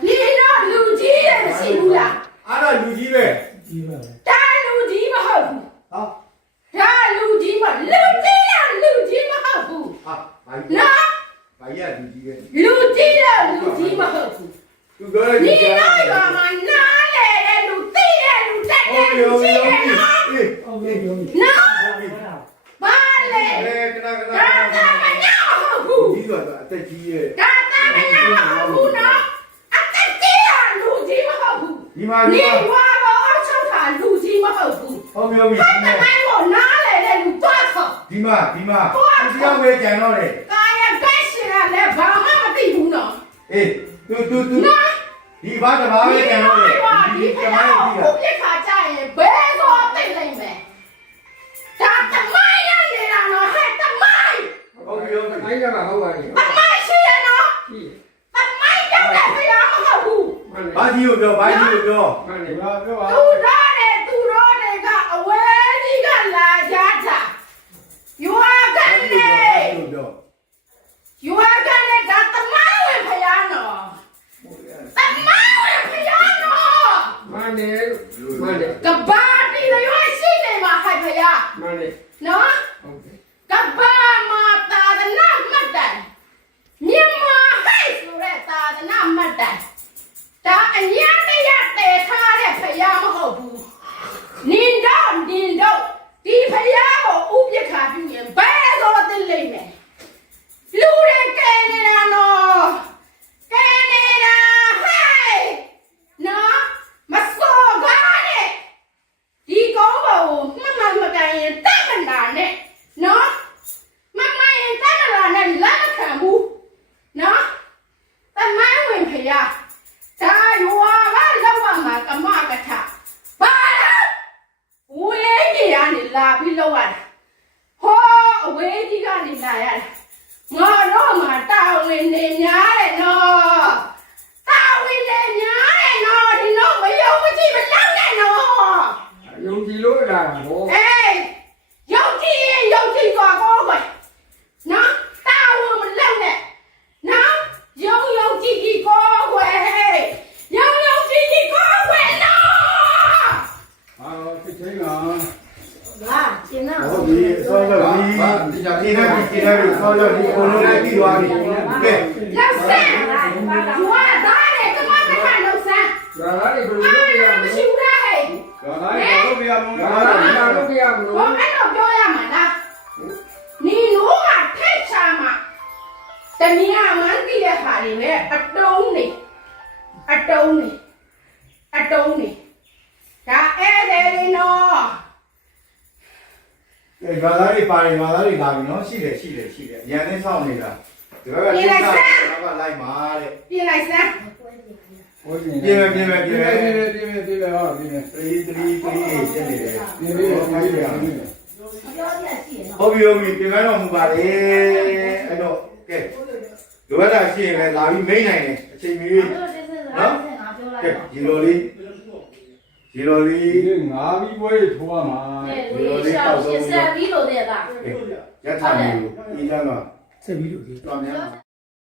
你那路基的辛苦啦。အားတော့လူကြီးပဲ ကြီးပါပဲ 大路基不好补， ဟော 大路基嘛，路基呀，路基不好补。 ဟာဘာ 那 ကြီးဘာကြီးကလူကြီးပဲ 路基呀，路基不好补。 သူပြောတဲ့ 你 လူကြီး 那个嘛，哪来的路地的路站的路基的呢？ အေး ဟုတ်ပြီပြောပြီ 那 အေး 妈嘞， ခဏခဏ 大大们家好 လူ 补， ကြီးဆိုတာအသက်ကြီးရဲ့ 大大们家好补呢。啊，这地呀，路基不好补。 ဒီမှာ 你 ဒီမှာ 话我抽查路基不好补。 ဟောပြောပြီ 他他妈我哪来的路多少？ ဒီမှာသူကြောက်ပဲကြံတော့တယ် 哎呀，该死了，来帮妈妈对不呢？ အေးသူ 那。 ဒီဘာတဘာပဲကြံတော့တယ် 你 ဒီ 看 ကမိုင်း 我 ပြီးတာ 不别卡家人，别说对了没？他他妈呀，你让我还他妈， ဟုတ်ပြီဟုတ်ပြီ အဲ့ကမှဟုတ်ပါပြီ 他妈去了呢， ကြည့် 他妈叫来不要么好苦。 မှန်တယ် ဘာကြီးကိုပြောဘာကြီးကိုပြော မှန်တယ် ပြောပြောပါ သူရောတဲ့ကအဝဲကြီးကလာကြတာယူအကန်နေ ပြော ယူအကန်နေဒါတမဝင်ဖယားနော်တမဝင်ဖယားနော် မှန်တယ်မှန်တယ် ကဘာတီရွှေရှိနေမှာဟိုက်ဖယား မှန်တယ် နော် ဟုတ်တယ် ကဘာမာတာဒနာမတ်တန်မြန်မာဟိုက်ဆိုတဲ့တာဒနာမတ်တန်ဒါအညာတရားတည်ထားတဲ့ဖယားမဟုတ်ဘူးနင်တော့ဒီဖယားကိုဥပက္ခပြုရင်ဘယ်တော့သိလိမ့်မယ်လူတွေကဲနေတာနော်ကဲနေတာဟဲ့နော်မစောကားနဲ့ဒီကောင်းပါကိုမကန်ရင်တက်မနာနဲ့နော်မရင်တက်မလာနဲ့လက်မခံဘူးနော်တမိုင်းဝင်ဖယားဒါရွာကလောက်မှာကမကထဘာဝေးကြီးကနေလာပြီးလောက်ရတာဟောအဝေးကြီးကနေလာရတာငါတော့မှတာဝန်နေများတယ်နော်တာဝန်နေများတယ်နော်ဒီတော့မယုံမကြည့်မလောက်နဲ့နော် ယုံကြည်လို့လာတာဟော အေးယုံကြည်ရင်ယုံကြည်သွားကောကွယ်နော်တာဝန်မလောက်နဲ့နော်ယုံကြည်ကြည်ကောကွယ်ယုံကြည်ကြည်ကောကွယ်နော် အာဖြစ်ချင်းလား ဟာကျင်းတော့ ဟုတ်ပြီဆောတော့ဒီဒီနေဆောတော့ဒီကိုလိုလိုက်ပြီးသွားပြီကဲ လောက်ဆန်းကျွားသားတယ်ကမကထလောက်ဆန်း ဒါလားဒီဘယ်လိုလုပ်ရမ မ လဲ ရှိဘူးလားဟဲ့ ဒါလိုက်တော့ပြရမ ဒါ လား လားဒီမှာလုပ်ရမ ဘာ လို့ အဲ့တော့ပြောရမှာလားနီနိုးကထိတ်ချာမှာတမီးအမှန်တည်တဲ့ဟာတွေနဲ့အတုံးနေဒါဧည့်သည်တွေနော် ကဲဘာသာတွေပါတယ်ဘာသာတွေလာပြီနော်ရှိတယ်အရန်နဲ့စောင့်နေတာဒီဘက်ကတိကျတော့ကလိုက်ပါတဲ့ ပြင်လိုက်စမ်း ဟိုရှင် ပြင်မယ် ပြင်းဟောပြင်း 3ဖြစ်နေတယ် ပြင်း ဟုတ်ပြီပြင်မတော့မူပါလေအဲ့တော့ကဲလိုအပ်တာရှိရင်လည်းလာပြီးမိတ်နိုင်တယ်အချိန်မီနော်ကဲဒီလိုလေး ဒီငါးပြီးပွဲထိုးရမှာ ရှေ့ဆက်ပြီးလို့တဲ့က ရထားမျိုးဤသားက ဆက်ပြီးလို့ဒီ တော်များ